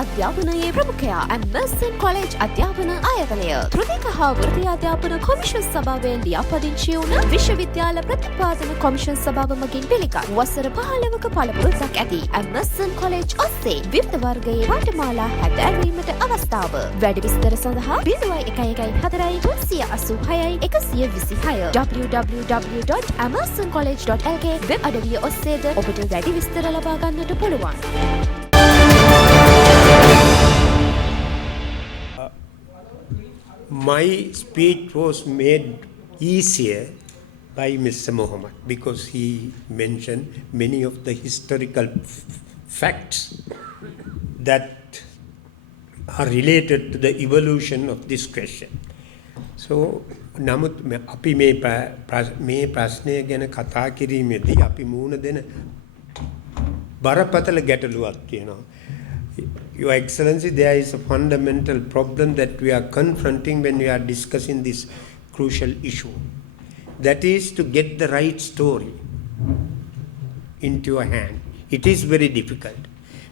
අධ්‍යාපනයේ ප්‍රමුඛයා ඇම්මර්සන් කොලෙජ් අධ්‍යාපන අයවලය. තෘතික හා වෘත්තීය අධ්‍යාපන කොමිෂන් සභාවේ ලියාපදිංචි වුණ විශ්වවිද්‍යාල ප්‍රතිපාදන කොමිෂන් සභාව මගින් පිළිගත් වසර 15ක පළපුරුද්දක් ඇති ඇම්මර්සන් කොලෙජ් ඔස්සේ විවිධ වර්ගයේ පාඨමාලා හැදෑරීමට අවස්ථාව. වැඩි විස්තර සඳහා 0111 www.emersoncollege.lk වෙබ් අඩවිය ඔස්සේද ඔබට වැඩි විස්තර ලබා ගන්නට පුළුවන්. My speech was made easier by Mr. Mohammed because he mentioned many of the historical facts that are related to the evolution of this question. So, නමුත් අපි මේ ප්‍රශ්නය ගැන කතා කිරීමේදී අපි මුහුණ දෙන බරපතල ගැටලුවක් තියෙනවා. Your Excellency, there is a fundamental problem that we are confronting when we are discussing this crucial issue. That is to get the right story into your hand. It is very difficult.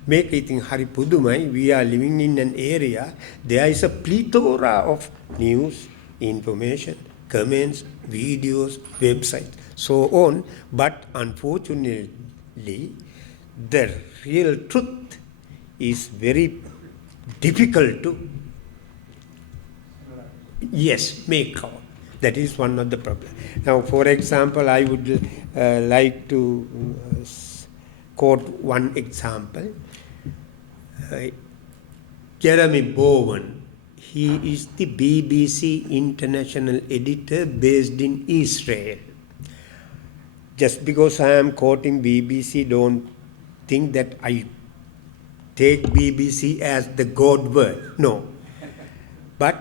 Make it in Hari Pudumai, we are living in an area, there is a plethora of news, information, comments, videos, websites, so on. But unfortunately, the real truth is very difficult to make out. That is one of the problems. Now, for example, I would like to quote one example. Jeremy Bowen, he is the BBC international editor based in Israel. Just because I am quoting BBC, don't think that I take BBC as the God word. No. But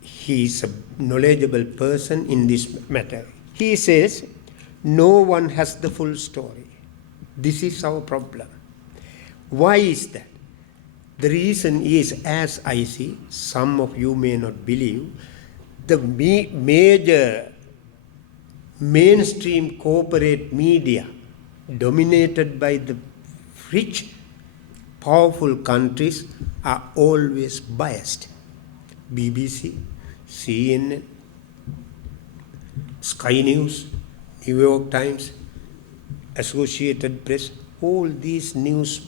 he is a knowledgeable person in this matter. He says, no one has the full story. This is our problem. Why is that? The reason is, as I see, some of you may not believe, the major mainstream corporate media dominated by the rich, powerful countries are always biased. BBC, CNN, Sky News, New York Times, Associated Press, all these news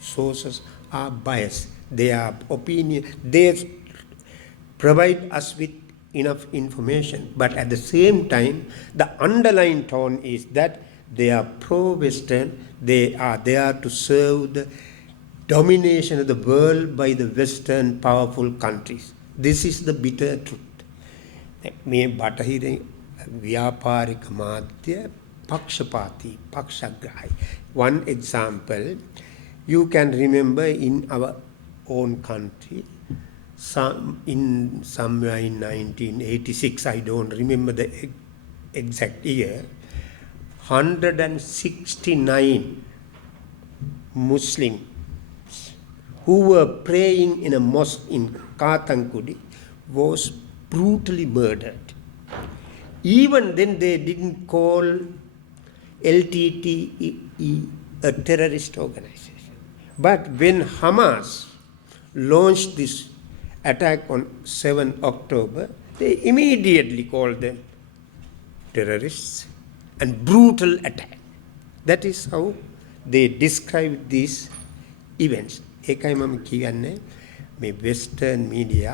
sources are biased. They are opinion. They provide us with enough information, but at the same time, the underlying tone is that they are pro-Western. They are there to serve the domination of the world by the Western powerful countries. This is the bitter truth. මේ බටහිර ව්‍යාපාරික මාධ්‍ය පක්ෂපාතී, පක්ෂග්‍රාහී. One example, you can remember in our own country, somewhere in 1986, I don't remember the exact year, 169 Muslims who were praying in a mosque in Kathankudi was brutally murdered. Even then they didn't call LTTE a terrorist organization. But when Hamas launched this attack on 7 October, they immediately called them terrorists and brutal attack. That is how they describe these events. ඒකයි මම කියන්නේ මේ Western media,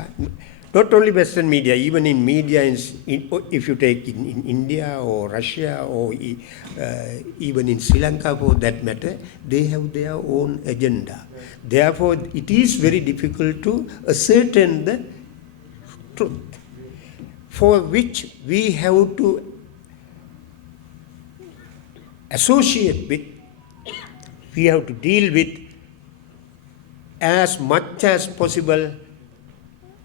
not only Western media, even in media, if you take in India or Russia or even in Sri Lanka for that matter, they have their own agenda. Therefore, it is very difficult to ascertain the truth, for which we have to associate with, we have to deal with as much as possible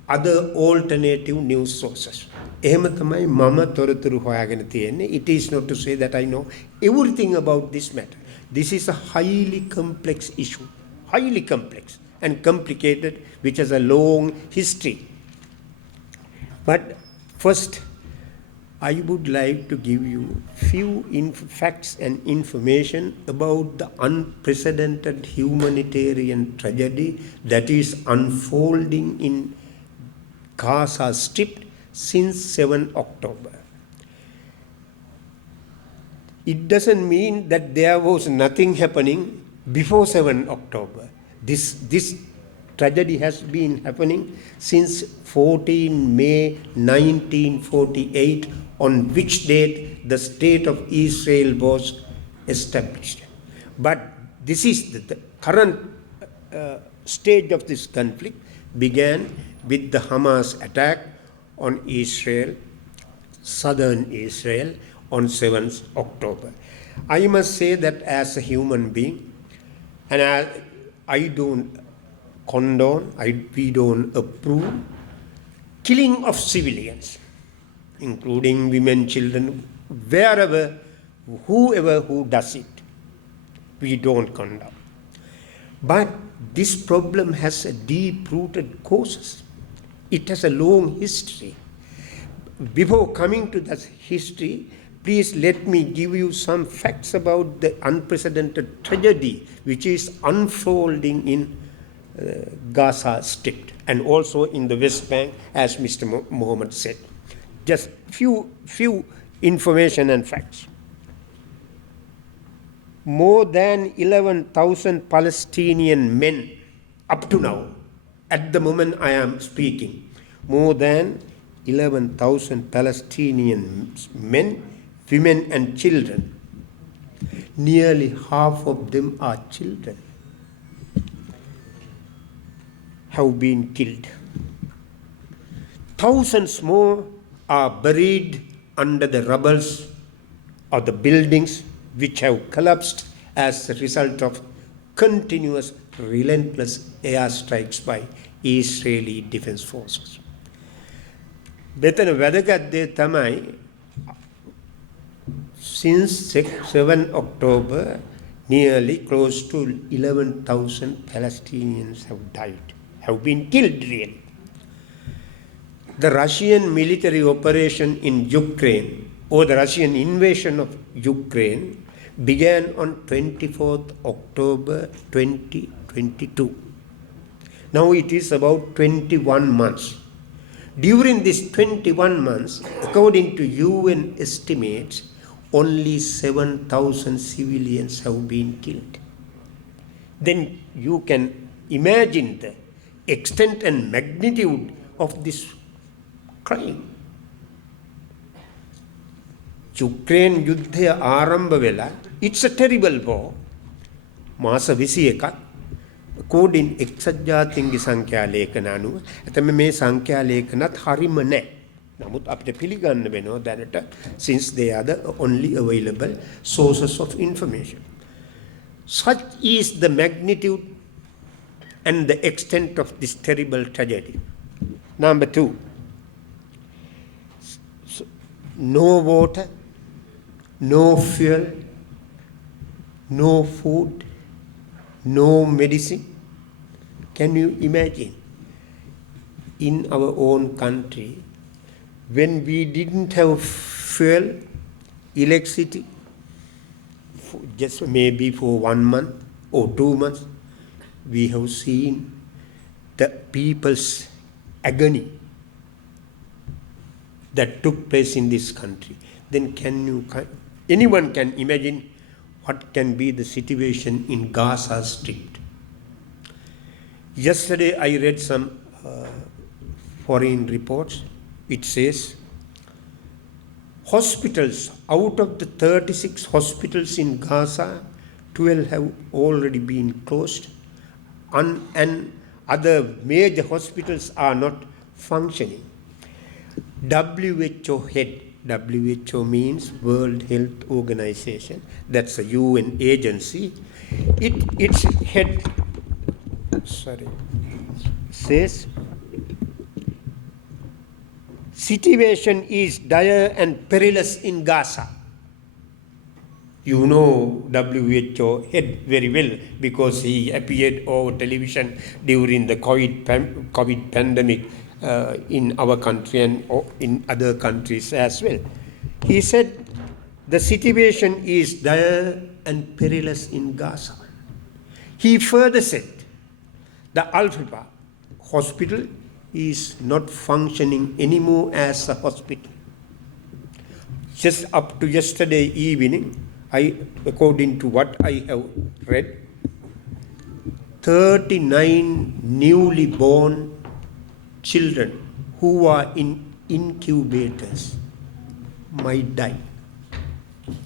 other alternative news sources. එහෙම තමයි මම තොරතුරු හොයාගෙන තියෙන්නේ. It is not to say that I know everything about this matter. This is a highly complex issue, highly complex and complicated, which has a long history. But first, I would like to give you few facts and information about the unprecedented humanitarian tragedy that is unfolding in Gaza Strip since 7 October. It doesn't mean that there was nothing happening before 7 October. This tragedy has been happening since 14 May 1948, on which date the state of Israel was established. But this is the current stage of this conflict began with the Hamas attack on Israel, southern Israel, on 7th October. I must say that as a human being, and I don't condone, we don't approve killing of civilians, including women, children, wherever, whoever who does it, we don't condone. But this problem has a deep-rooted causes. It has a long history. Before coming to that history, please let me give you some facts about the unprecedented tragedy which is unfolding in Gaza Strip and also in the West Bank, as Mr. Mohammed said. Just few information and facts. More than 11,000 Palestinian men up to now, at the moment I am speaking, more than 11,000 Palestinian men, women and children, nearly half of them are children, have been killed. Thousands more are buried under the rubble of the buildings which have collapsed as a result of continuous, relentless airstrikes by Israeli defense forces. Betana වැදගත් දේ තමයි, since 7 October, nearly close to 11,000 Palestinians have died, have been killed really. The Russian military operation in Ukraine, or the Russian invasion of Ukraine, began on 24th October 2022. Now it is about 21 months. During these 21 months, according to UN estimates, only 7,000 civilians have been killed. Then you can imagine the extent and magnitude of this crime. Ukraine යුද්ධය ආරම්භ වෙලා, it's a terrible war. මාස 21ක් according එක්සත් ජාතීන්ගේ සංඛ්‍යා ලේඛන අනුව එතම මේ සංඛ්‍යා ලේඛනත් හරිම නැහැ. නමුත් අපිට පිළිගන්න වෙනවා දැනට, since they are the only available sources of information. Such is the magnitude and the extent of this terrible tragedy. Number 2, no water, no fuel, no food, no medicine. Can you imagine? In our own country, when we didn't have fuel, electricity, just maybe for 1 month or 2 months, we have seen the people's agony that took place in this country. Then anyone can imagine what can be the situation in Gaza Strip. Yesterday I read some foreign reports. It says hospitals, out of the 36 hospitals in Gaza, 12 have already been closed, and other major hospitals are not functioning. WHO head, WHO means World Health Organization, that's a UN agency. Its head says situation is dire and perilous in Gaza. You know WHO head very well because he appeared over television during the COVID pandemic in our country and in other countries as well. He said the situation is dire and perilous in Gaza. He further said the Al-Shifa hospital is not functioning anymore as a hospital. Just up to yesterday evening, according to what I have read, 39 newly born children who are in incubators might die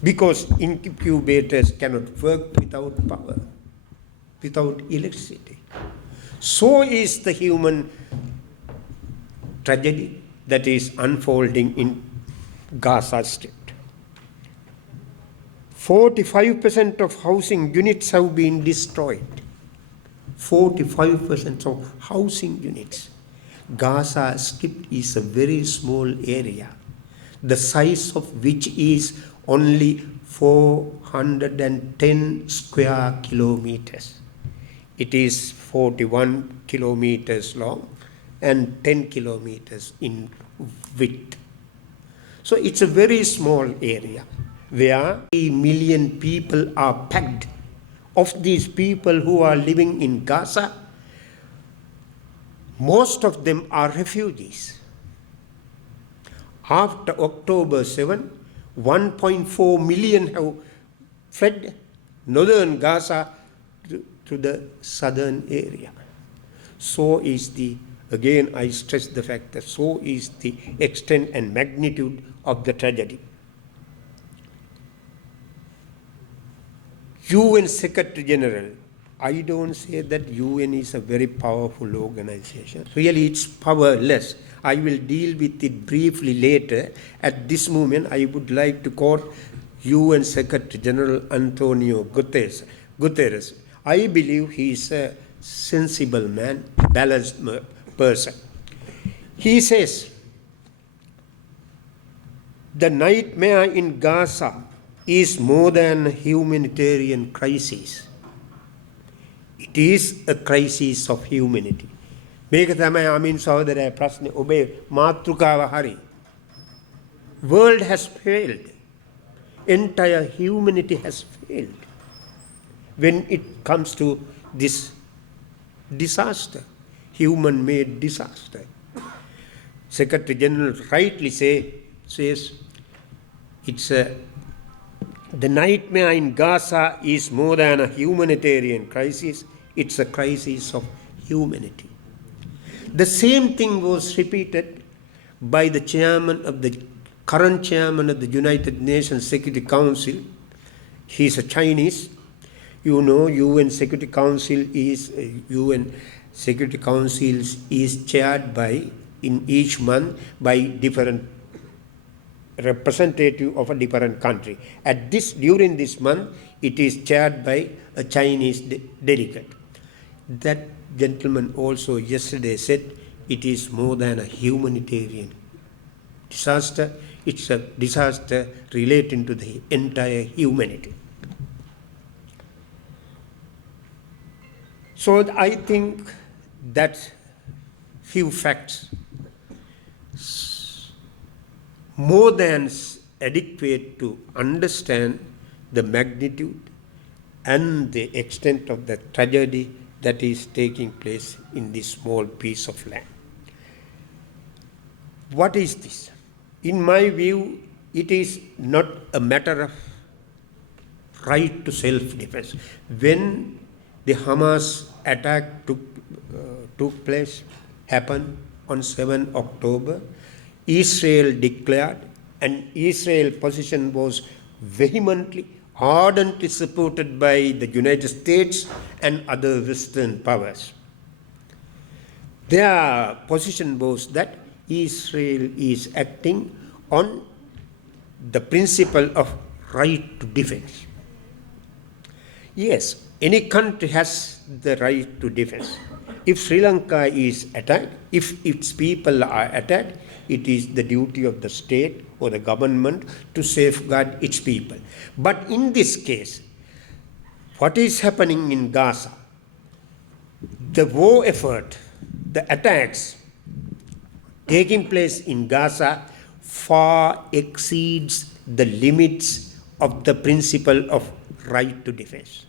because incubators cannot work without power, without electricity. So is the human tragedy that is unfolding in Gaza Strip. 45% of housing units have been destroyed. 45% of housing units. Gaza Strip is a very small area, the size of which is only 410 square kilometers. It is 41 kilometers long and 10 kilometers in width. So it's a very small area where 3 million people are packed. Of these people who are living in Gaza, most of them are refugees. After October 7, 1.4 million have fled northern Gaza to the southern area. So is again I stress the fact that so is the extent and magnitude of the tragedy. UN Secretary General, I don't say that UN is a very powerful organization. Really, it's powerless. I will deal with it briefly later. At this moment, I would like to quote UN Secretary General Antonio Guterres. I believe he is a sensible man, balanced person. He says, the nightmare in Gaza is more than a humanitarian crisis. It is a crisis of humanity. මේක තමයි අමින් සහෝදරයා ප්‍රශ්නේ ඔබේ මාතෘකාව හරි. World has failed. Entire humanity has failed when it comes to this disaster, human-made disaster. Secretary General rightly says the nightmare in Gaza is more than a humanitarian crisis, it's a crisis of humanity. The same thing was repeated by the current chairman of the United Nations Security Council. He's a Chinese. You know, UN Security Council is chaired by, in each month, by different representative of a different country. During this month, it is chaired by a Chinese delegate. That gentleman also yesterday said it is more than a humanitarian disaster. It's a disaster relating to the entire humanity. So I think that few facts more than adequate to understand the magnitude and the extent of the tragedy that is taking place in this small piece of land. What is this? In my view, it is not a matter of right to self-defense. When the Hamas attack happened on 7 October, Israel declared, and Israel's position was vehemently, ardently supported by the United States and other Western powers. Their position was that Israel is acting on the principle of right to defense. Yes, any country has the right to defense. If Sri Lanka is attacked, if its people are attacked, it is the duty of the state or the government to safeguard its people. But in this case, what is happening in Gaza, the war effort, the attacks taking place in Gaza far exceeds the limits of the principle of right to defense.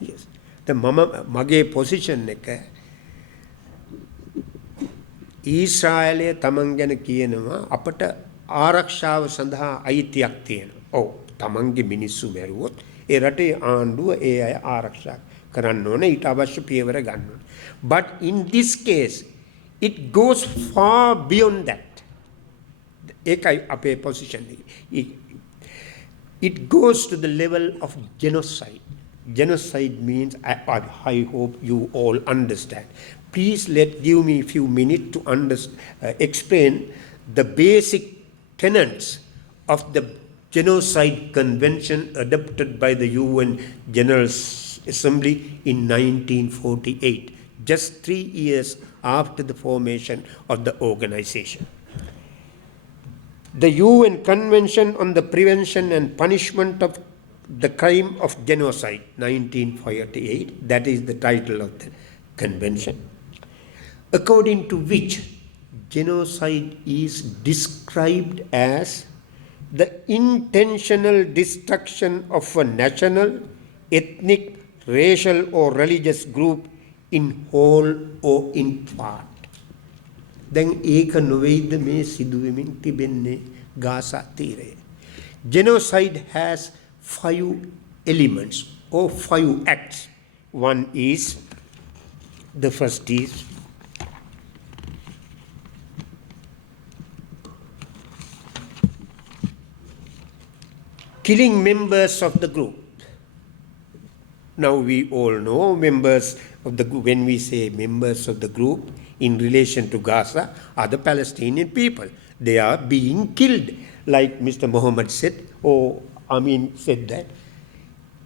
Yes. The mage position එක ඊශ්‍රායලය තමන් ගැන කියනවා අපට ආරක්ෂාව සඳහා අයිතියක් තියෙනවා. ඔව් තමන්ගේ මිනිස්සු මැරුවොත් ඒ රටේ ආණ්ඩුව ඒ අය ආරක්ෂා කරන්න ඕනේ ඊට අවශ්‍ය පියවර ගන්න ඕනේ. But in this case it goes far beyond that. ඒකයි අපේ position එක. It goes to the level of genocide. Genocide means, I hope you all understand. Please give me a few minutes to explain the basic tenets of the Genocide Convention adopted by the UN General Assembly in 1948, just 3 years after the formation of the organization. The UN Convention on the Prevention and Punishment of the Crime of Genocide, 1948, that is the title of the convention, according to which genocide is described as the intentional destruction of a national, ethnic, racial or religious group in whole or in part. දැන් ඒක නොවේද මේ සිදුවෙමින් තිබෙන්නේ Gaza තීරයේ. Genocide has 5 elements or 5 acts. One is, the first is killing members of the group. Now we all know members of the group, when we say members of the group in relation to Gaza are the Palestinian people. They are being killed, like Mr. Mohammed said, or Amin said that.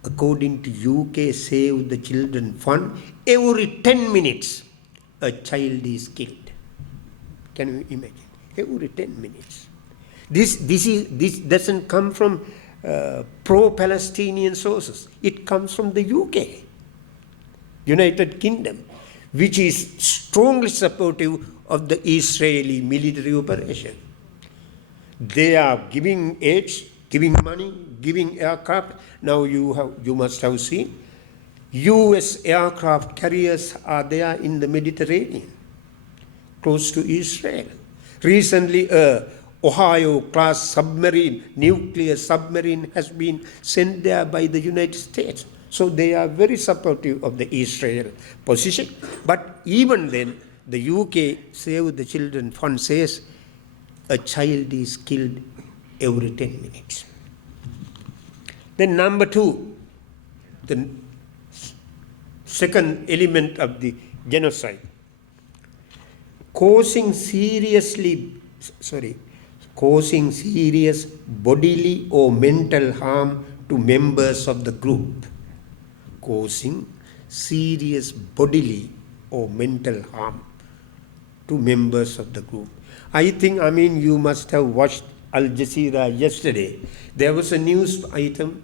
According to UK Save the Children Fund, every 10 minutes a child is killed. Can you imagine? Every 10 minutes. This doesn't come from pro-Palestinian sources. It comes from the UK, United Kingdom, which is strongly supportive of the Israeli military operation. They are giving aid, giving money, giving aircraft. Now you must have seen US aircraft carriers are there in the Mediterranean, close to Israel. Recently, Ohio-class submarine, nuclear submarine has been sent there by the United States. So they are very supportive of the Israel position. But even then, the UK Save the Children Fund says a child is killed every 10 minutes. Then number 2, the second element of the genocide, causing serious bodily or mental harm to members of the group. Causing serious bodily or mental harm to members of the group. I think, you must have watched Al Jazeera yesterday. There was a news item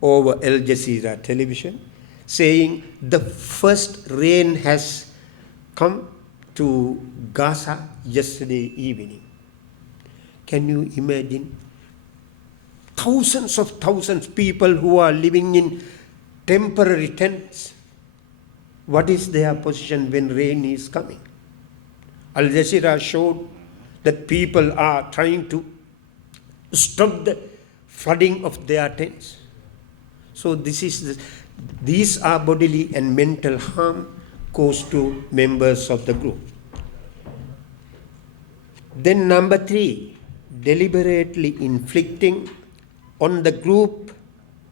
over Al Jazeera television saying the first rain has come to Gaza yesterday evening. Can you imagine? Thousands of people who are living in temporary tents. What is their position when rain is coming? Al Jazeera showed that people are trying to stop the flooding of their tents. So these are bodily and mental harm caused to members of the group. Then number 3, deliberately inflicting on the group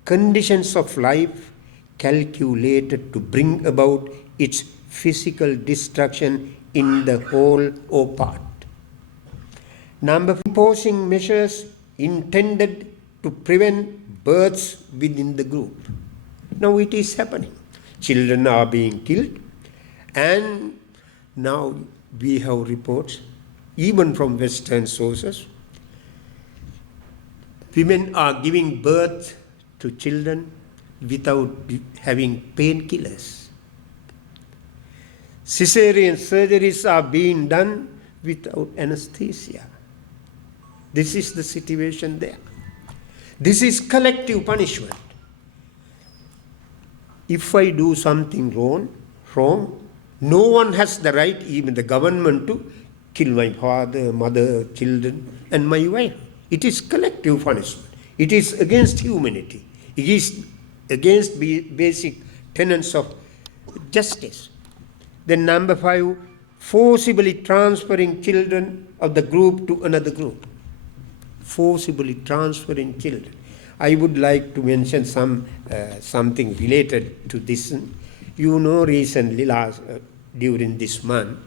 conditions of life calculated to bring about its physical destruction in the whole or part. Number 4, imposing measures intended to prevent births within the group. Now it is happening. Children are being killed, and now we have reports, even from Western sources, women are giving birth to children without having painkillers. Caesarean surgeries are being done without anesthesia. This is the situation there. This is collective punishment. If I do something wrong, no one has the right, even the government, to kill my father, mother, children, and my wife. It is collective punishment. It is against humanity. It is against basic tenets of justice. Then number 5, forcibly transferring children of the group to another group. Forcibly transferring children. I would like to mention something related to this. You know, recently, during this month,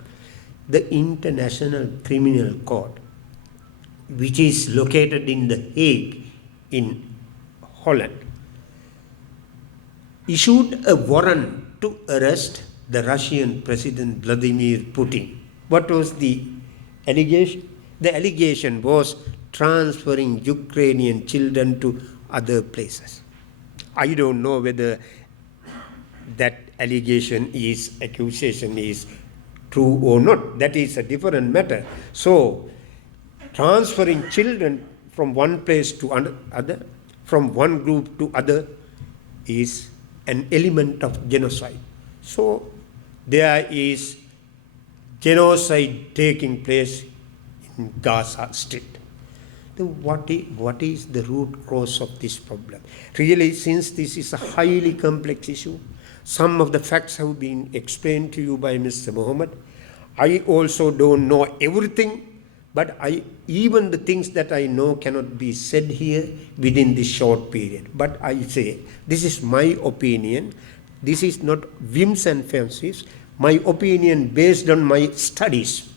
the International Criminal Court, which is located in The Hague in Holland, issued a warrant to arrest the Russian President Vladimir Putin. What was the allegation? The allegation was transferring Ukrainian children to other places. I don't know whether that accusation is true or not. That is a different matter. So, transferring children from one place to another, from one group to other, is an element of genocide. So, there is genocide taking place in Gaza Strip. Then what is the root cause of this problem? Really, since this is a highly complex issue, some of the facts have been explained to you by Mr. Mohammed. I also don't know everything, but even the things that I know cannot be said here within this short period. But I say, this is my opinion. This is not whims and fancies. My opinion based on my studies.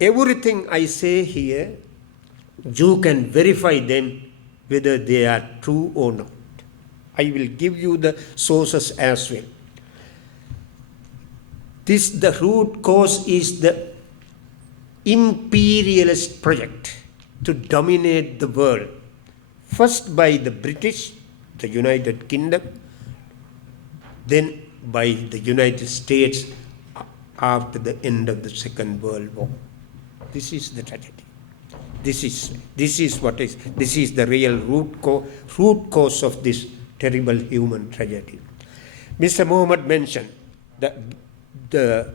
Everything I say here, you can verify them whether they are true or not. I will give you the sources as well. The root cause is the imperialist project to dominate the world. First by the British, the United Kingdom, then by the United States after the end of the Second World War. This is the tragedy. This is the real root cause of this terrible human tragedy. Mr. Mohammed mentioned the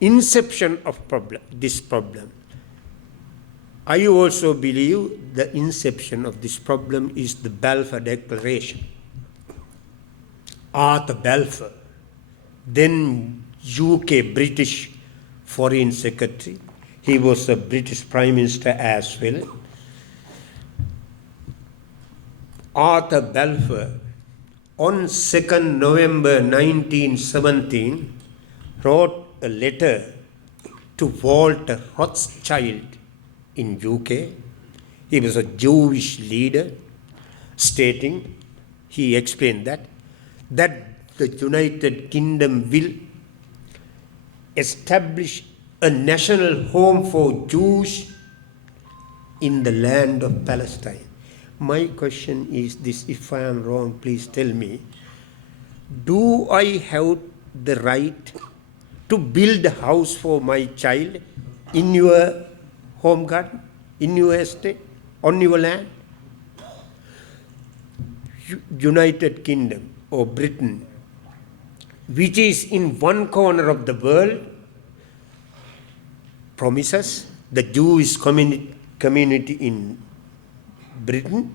inception of this problem. I also believe the inception of this problem is the Balfour Declaration. Arthur Balfour, then UK British Foreign Secretary, he was a British Prime Minister as well. Arthur Balfour, on 2nd November 1917, wrote a letter to Walter Rothschild in UK. He was a Jewish leader, stating, he explained that the United Kingdom will establish a national home for Jews in the land of Palestine. My question is this, if I am wrong, please tell me. Do I have the right to build a house for my child in your home garden, in your estate, on your land? United Kingdom or Britain, which is in one corner of the world, promises the Jewish community in Britain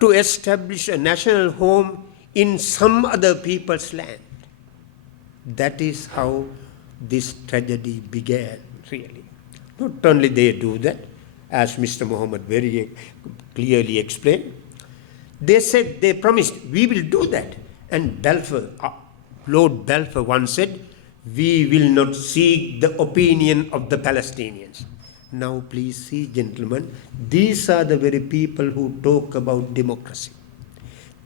to establish a national home in some other people's land. That is how this tragedy began, really. Not only they do that, as Mr. Mohammed very clearly explained, they promised, we will do that. And Lord Balfour once said, we will not seek the opinion of the Palestinians. Now please see, gentlemen, these are the very people who talk about democracy.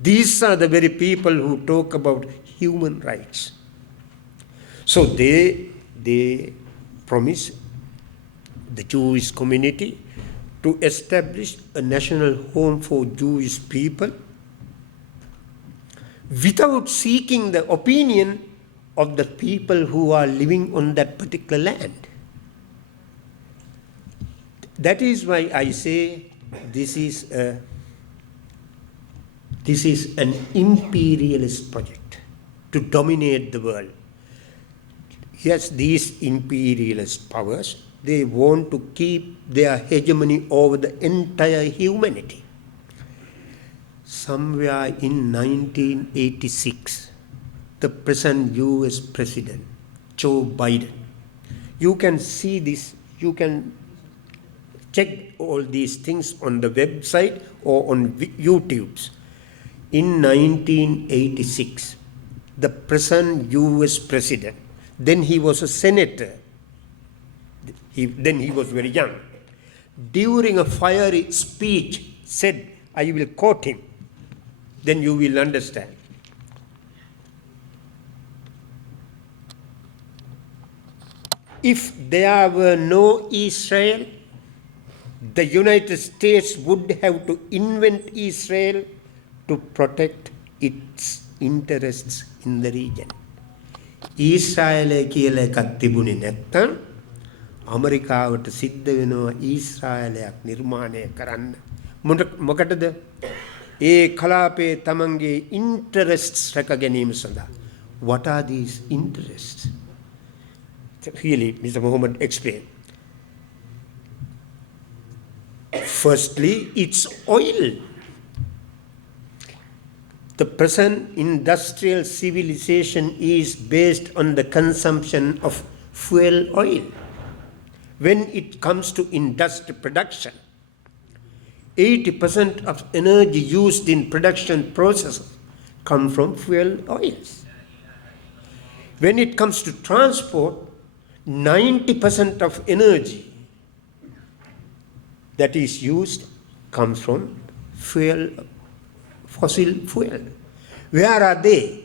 These are the very people who talk about human rights. So they promise the Jewish community to establish a national home for Jewish people without seeking the opinion of the people who are living on that particular land. That is why I say this is an imperialist project to dominate the world. Yes, these imperialist powers, they want to keep their hegemony over the entire humanity. Somewhere in 1986, the present US President, Joe Biden, you can see this, you can check all these things on the website or on YouTube's. In 1986, the present US President, then he was a senator, then he was very young, during a fiery speech said, I will quote him, then you will understand. If there were no Israel, the United States would have to invent Israel to protect its interests in the region. ඊශ්‍රායලය කියලා එකක් තිබුණේ නැත්තම් ඇමරිකාවට සිද්ධ වෙනවා ඊශ්‍රායලයක් නිර්මාණය කරන්න. මොකටද? ඒ කලාපයේ තමන්ගේ interests රැක ගැනීම සඳහා. What are these interests? Really, Mr. Mohammed explained. Firstly, it's oil. The present industrial civilization is based on the consumption of fuel oil. When it comes to industrial production, 80% of energy used in production processes come from fuel oils. When it comes to transport, 90% of energy that is used comes from fossil fuel. Where are they?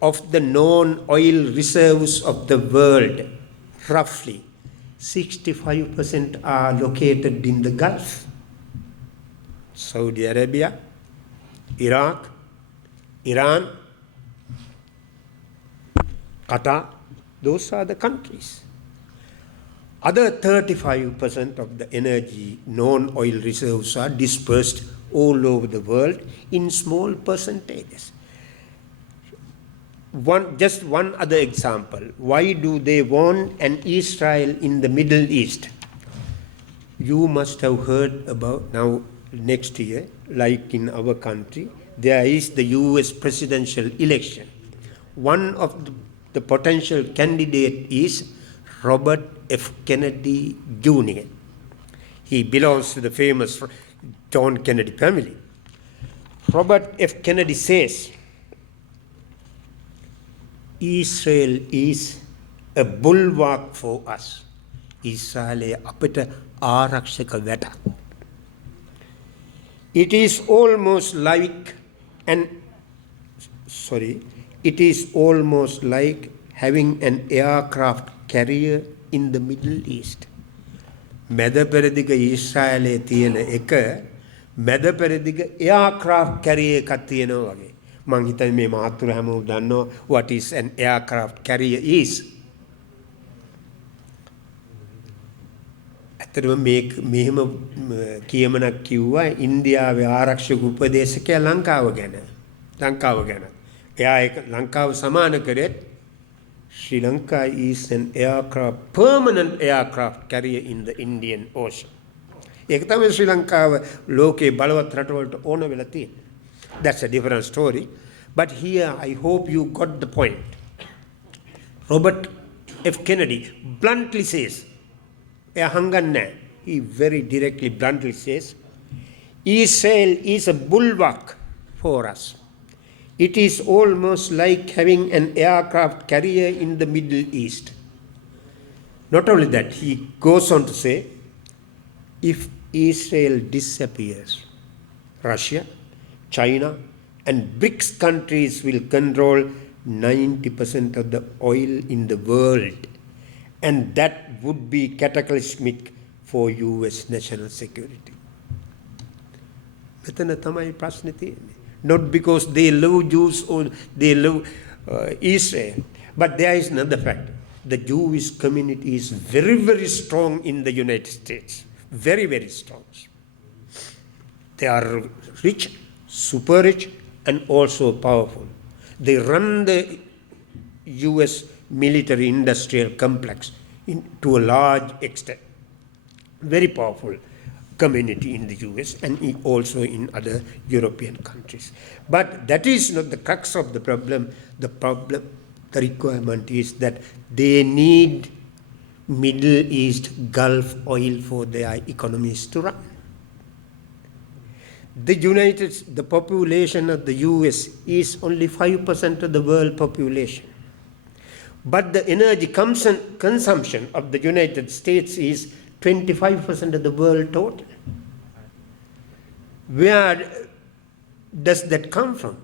Of the known oil reserves of the world, roughly 65% are located in the Gulf. Saudi Arabia, Iraq, Iran, Qatar, those are the countries. Other 35% of the energy, non-oil reserves are dispersed all over the world in small percentages. Just one other example. Why do they want an Israel in the Middle East? You must have heard about now next year, like in our country, there is the US presidential election. One of the potential candidate is Robert F. Kennedy Jr. He belongs to the famous John Kennedy family. Robert F. Kennedy says, Israel is a bulwark for us. Israel apita ආරක්ෂක වැට. It is almost like having an aircraft carrier in the Middle East. මැද පෙරදිග ඊශ්‍රායලයේ තියෙන එක මැද පෙරදිග aircraft carrier එකක් තියෙනවා වගේ. මං හිතන්නේ මේ මහත්තුරු හැමෝම දන්නවා what is an aircraft carrier is. ඇත්තටම මෙහෙම කියමනක් කිව්වා ඉන්දියාවේ ආරක්ෂක උපදේශකයා ලංකාව ගැන. එයා ඒක ලංකාව සමාන කරෙත් Sri Lanka is an permanent aircraft carrier in the Indian Ocean. ඒක තමයි ශ්‍රී ලංකාව ලෝකේ බලවත් රටවලට ඕන වෙලා තියෙන්නේ. That's a different story. But here I hope you got the point. Robert F. Kennedy bluntly says, he very directly, bluntly says, Israel is a bulwark for us. It is almost like having an aircraft carrier in the Middle East. Not only that, he goes on to say, if Israel disappears, Russia, China, and BRICS countries will control 90% of the oil in the world. And that would be cataclysmic for US national security. මෙතන තමයි ප්‍රශ්නේ තියෙන්නේ. Not because they love Jews or they love Israel, but there is another factor. the Jewish community is very, very strong in the United States. Very, very strong. They are rich, super rich, and also powerful. They run the US military industrial complex to a large extent. Very powerful community in the US and also in other European countries. But that is not the crux of the problem. The requirement is that they need Middle East Gulf oil for their economies to run. The population of the US is only 5% of the world population. But the energy consumption of the United States is 25% of the world total. Where does that come from?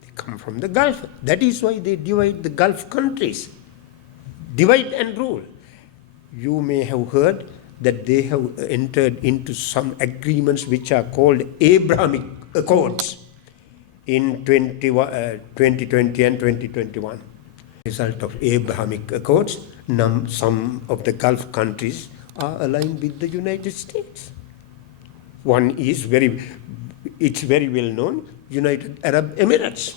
They come from the Gulf. That is why they divide the Gulf countries. Divide and rule. You may have heard that they have entered into some agreements which are called Abrahamic Accords in 2020 and 2021. Result of Abrahamic Accords, some of the Gulf countries are aligned with the United States. One is it's very well known, United Arab Emirates.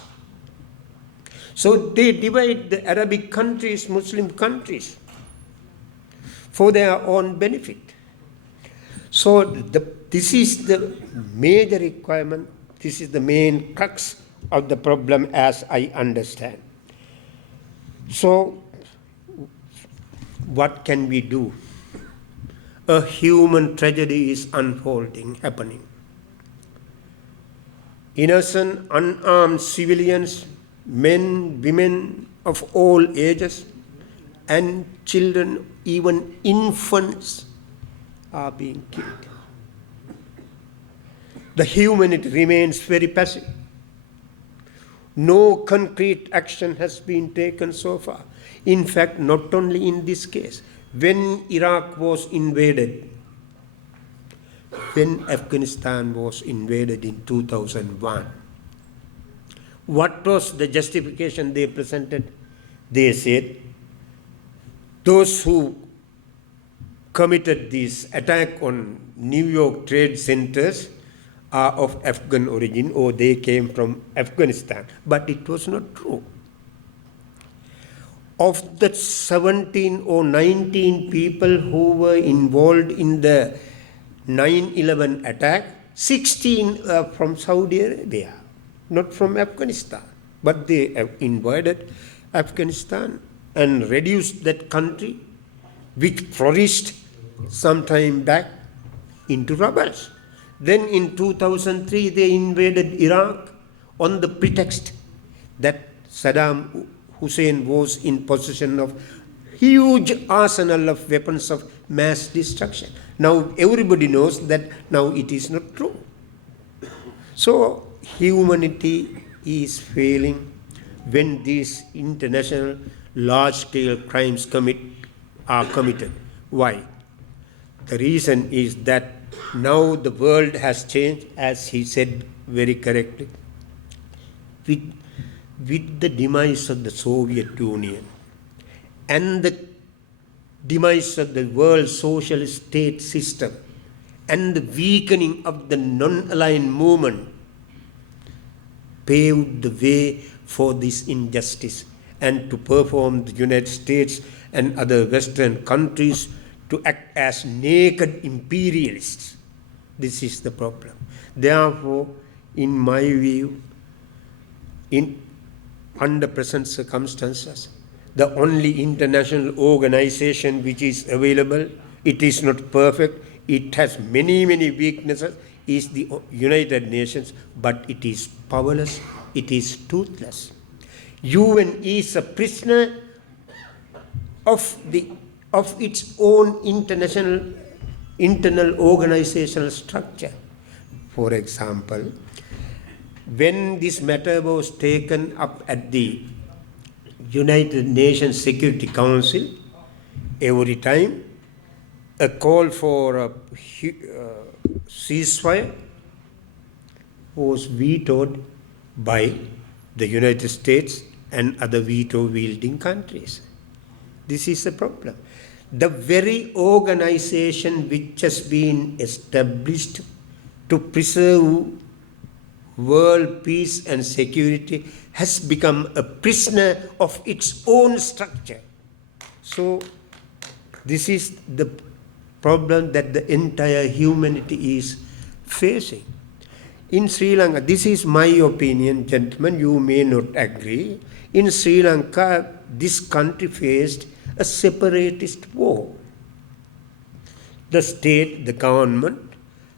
So they divide the Arabic countries, Muslim countries, for their own benefit. So this is the major requirement, this is the main crux of the problem as I understand. So what can we do? A human tragedy is unfolding, happening. Innocent, unarmed civilians, men, women of all ages, and children, even infants, are being killed. The humanity remains very passive. No concrete action has been taken so far. In fact, not only in this case. When Iraq was invaded, when Afghanistan was invaded in 2001, what was the justification they presented? They said, those who committed this attack on New York trade centers are of Afghan origin or they came from Afghanistan. But it was not true. Of the 17 or 19 people who were involved in the 9/11 attack, 16 are from Saudi Arabia, not from Afghanistan. But they have invaded Afghanistan and reduced that country, which flourished some time back, into rebels. Then in 2003, they invaded Iraq on the pretext that Saddam Hussein was in possession of huge arsenal of weapons of mass destruction. Now everybody knows that now it is not true. So humanity is failing when these international large-scale crimes are committed. Why? The reason is that now the world has changed, as he said very correctly. With the demise of the Soviet Union and the demise of the world socialist state system and the weakening of the non-aligned movement paved the way for this injustice and to perform the United States and other Western countries to act as naked imperialists. This is the problem. Therefore, in my view, under present circumstances, the only international organization which is available, it is not perfect, it has many, many weaknesses, is the United Nations, but it is powerless, it is toothless. UN is a prisoner of its own internal organizational structure. For example, when this matter was taken up at the United Nations Security Council, every time a call for a ceasefire was vetoed by the United States and other veto-wielding countries. This is a problem. The very organization which has been established to preserve world peace and security has become a prisoner of its own structure. So this is the problem that the entire humanity is facing. In Sri Lanka, this is my opinion, gentlemen, you may not agree. In Sri Lanka, this country faced a separatist war. The state, the government,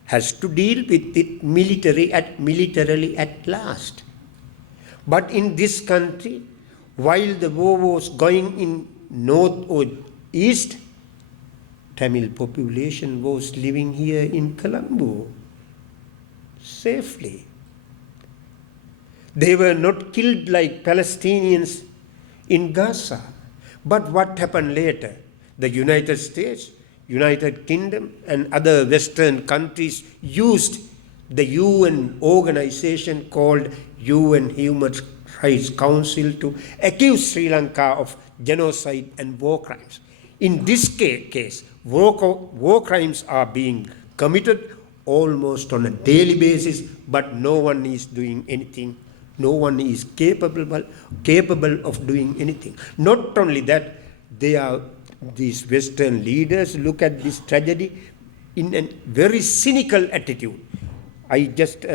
has to deal with it militarily at last. But in this country, while the war was going in north or east, Tamil population was living here in Colombo safely. They were not killed like Palestinians in Gaza. But what happened later? The United States, United Kingdom, and other Western countries used the UN organization called UN Human Rights Council to accuse Sri Lanka of genocide and war crimes. In this case, war crimes are being committed almost on a daily basis, but no one is doing anything. No one is capable of doing anything. Not only that, these Western leaders look at this tragedy in a very cynical attitude. I just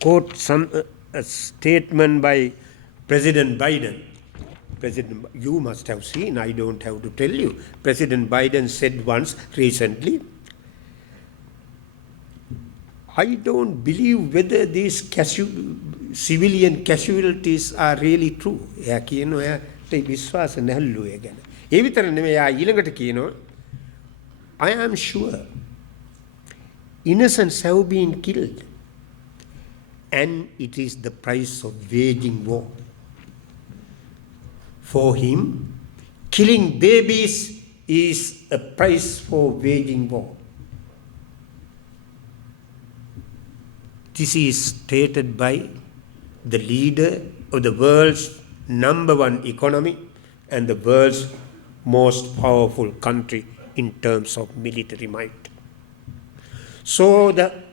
quote a statement by President Biden. You must have seen, I don't have to tell you. President Biden said once recently, I don't believe whether these civilian casualties are really true. එයා කියනවා එයාට විශ්වාස නැල්ලු ඒ ගැන. ඒ විතර නෙමෙයි එයා ඊළඟට කියනවා I am sure innocents have been killed and it is the price of waging war. For him, killing babies is a price for waging war. This is stated by the leader of the world's #1 economy and the world's most powerful country in terms of military might. So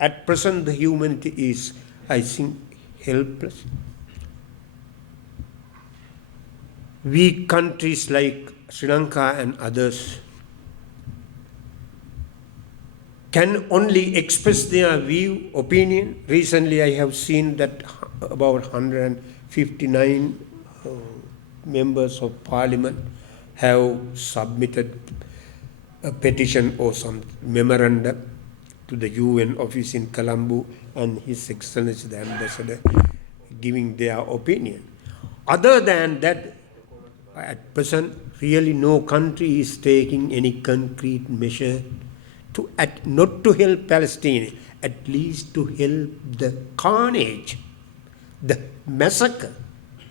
at present the humanity is, I think, helpless. Weak countries like Sri Lanka and others can only express their view, opinion. Recently I have seen that about 159 members of parliament have submitted a petition or some memorandum to the UN office in Colombo and His Excellency the Ambassador giving their opinion. Other than that, at present, really no country is taking any concrete measure not to help Palestine, at least to help the carnage, the massacre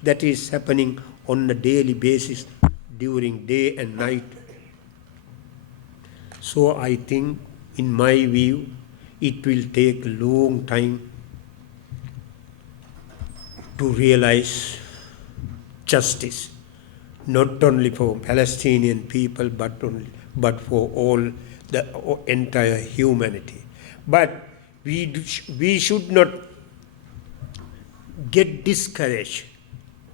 that is happening on a daily basis during day and night. So I think, in my view, it will take a long time to realize justice, not only for Palestinian people, but for all the entire humanity. But we should not get discouraged.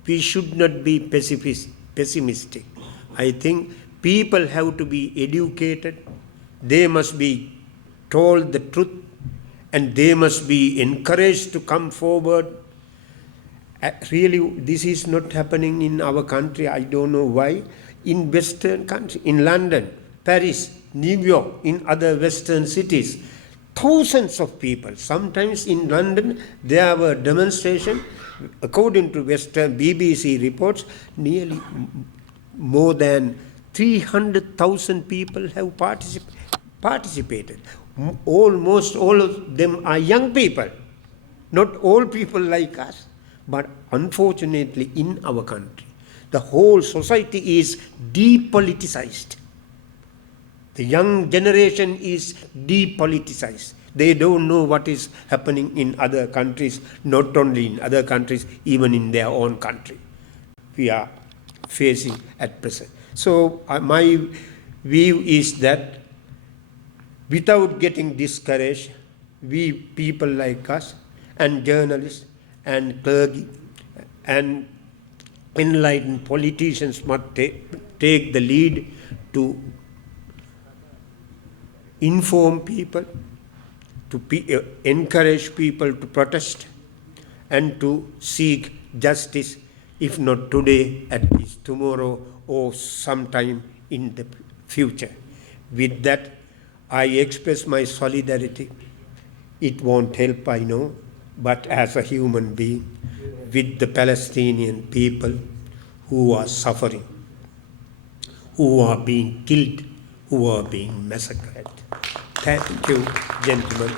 We should not be pessimistic. I think people have to be educated. They must be told the truth and they must be encouraged to come forward. Really, this is not happening in our country. I don't know why. In Western countries, in London, Paris, New York, in other Western cities, thousands of people. Sometimes in London, there were demonstrations. According to Western BBC reports, nearly more than 300,000 people have participated. Almost all of them are young people. Not all people like us. But unfortunately, in our country, the whole society is depoliticized. The young generation is depoliticized. They don't know what is happening in other countries, not only in other countries, even in their own country. We are facing at present. So my view is that without getting discouraged, we people like us and journalists and clergy and enlightened politicians must take the lead to inform people, to encourage people to protest and to seek justice, if not today, at least tomorrow or sometime in the future. With that, I express my solidarity. It won't help, I know, but as a human being, with the Palestinian people who are suffering, who are being killed, who are being massacred. Thank you, gentlemen.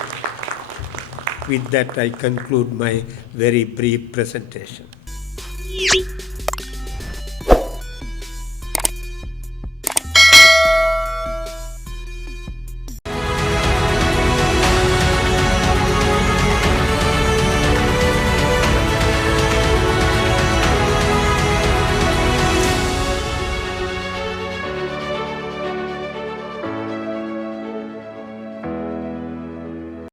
With that, I conclude my very brief presentation.